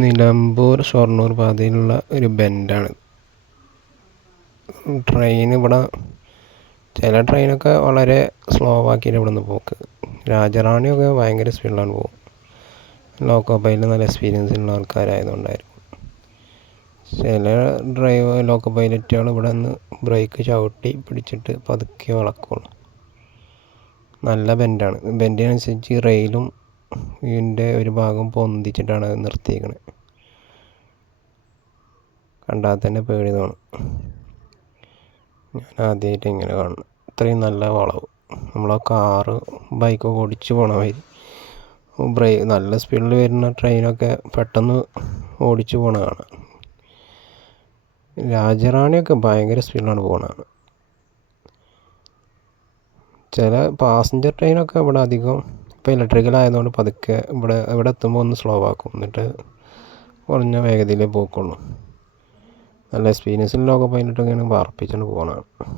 നിലമ്പൂർ ഷൊർണൂർ പാതയിലുള്ള ഒരു ബെൻഡാണ്. ട്രെയിൻ ഇവിടെ ചില ട്രെയിനൊക്കെ വളരെ സ്ലോ ആക്കിയിട്ട് ഇവിടെ നിന്ന് പോക്ക്. രാജറാണിയൊക്കെ ഭയങ്കര സ്പീഡിലാണ് പോകും. ലോക്കോ പൈലറ്റ് നല്ല എക്സ്പീരിയൻസ് ഉള്ള ആൾക്കാരായതുകൊണ്ടായിരിക്കും. ചില ലോക്കോ പൈലറ്റുകൾ ഇവിടെ നിന്ന് ബ്രേക്ക് ചവിട്ടി പിടിച്ചിട്ട് പതുക്കെ വളക്കുള്ളൂ. നല്ല ബെൻഡാണ്. ബെൻഡിനനുസരിച്ച് റെയിലും ഇതിൻ്റെ ഒരു ഭാഗം പൊന്തിച്ചിട്ടാണ് നിർത്തിയിരിക്കുന്നത്. കണ്ടാൽ തന്നെ പേടി തോന്നും. ഞാൻ ആദ്യമായിട്ട് ഇങ്ങനെ കാണുന്നു. ഇത്രയും നല്ല വളവ്. നമ്മളെ കാറ് ബൈക്കൊക്കെ ഓടിച്ച് പോകണ മാതിരി നല്ല സ്പീഡിൽ വരുന്ന ട്രെയിനൊക്കെ പെട്ടെന്ന് ഓടിച്ച് പോകണതാണ്. രാജറാണിയൊക്കെ ഭയങ്കര സ്പീഡിലാണ് പോകുന്നതാണ്. ചില പാസഞ്ചർ ട്രെയിനൊക്കെ ഇവിടെ അധികം ഇപ്പോൾ ഇലക്ട്രിക്കലായതുകൊണ്ട് പതുക്കെ ഇവിടെ എത്തുമ്പോൾ ഒന്ന് സ്ലോ ആക്കും, എന്നിട്ട് കുറഞ്ഞ വേഗതയിലേ പോക്കുള്ളൂ. നല്ല എക്സ്പീരിയൻസിൽ ലോക്കോ പൈലറ്റൊക്കെയാണ് പറപ്പിച്ചുകൊണ്ട് പോകുന്നതാണ്.